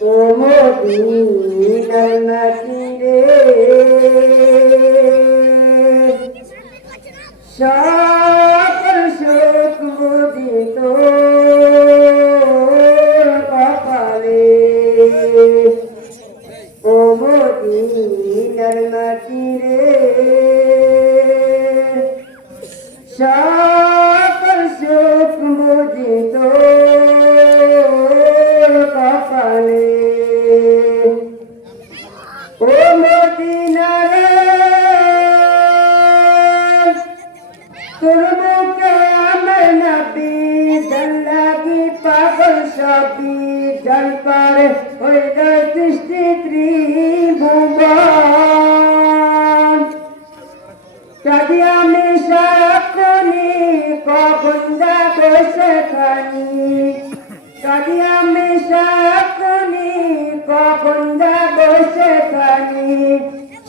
ও মদিনার মাটি রে সকল সুখ মুদিত কপালে ও মদিনার মাটি রে সকল সুখ মুদিত কপালে ও মদিনারে তোর মুখে আমার নবী পাগল সবই জল পারে ওই সৃষ্টি কখন দেখো সেখানি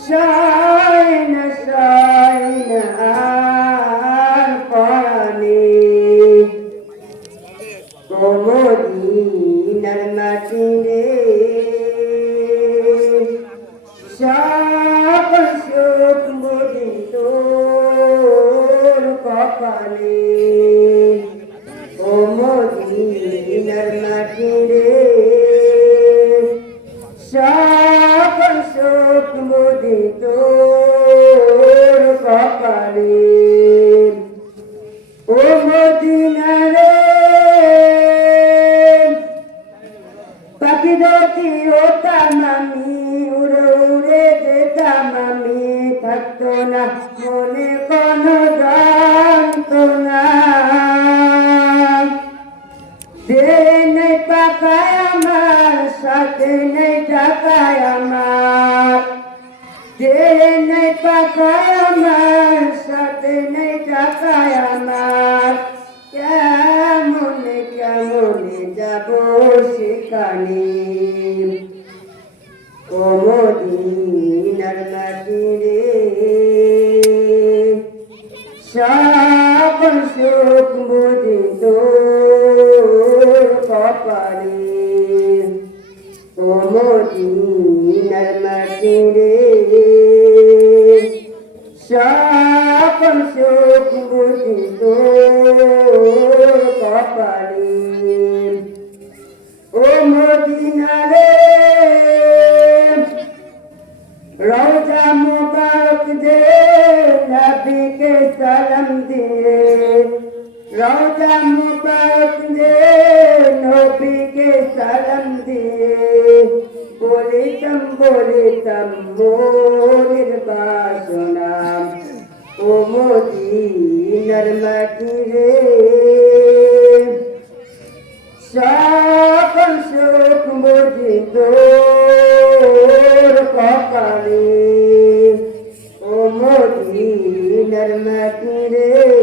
সাইন সাইন আর পরানি কোমদিনার মাটি রে সকল মুদিত কপালে। মুদিত কপালে ও মদিনারে। পাখি দেখি ওতাম আমি উড়ে উড়ে যেতাম আমি থাকতো না না। পাকায় আমার, সাথে নেই টাকায় আমার। দেহে নেই পাকায় আমার, সাথে নেই টাকায় আমার। কেমন কেমন যাব সেখানে? কোমদিনার মাটি রে সকল সুখ মুদিত কপালে। কোমদিনার সকল সুখ কপালে ও মদিনারে রোজা মুবারক দে দিয়ে রোজা মুবারক দে দিয়ে বলিতাম বলিতাম বাসনা ও মদিনার মাটি রে সকল সুখ মুদিত কপালে। ও মদিনার মাটি রে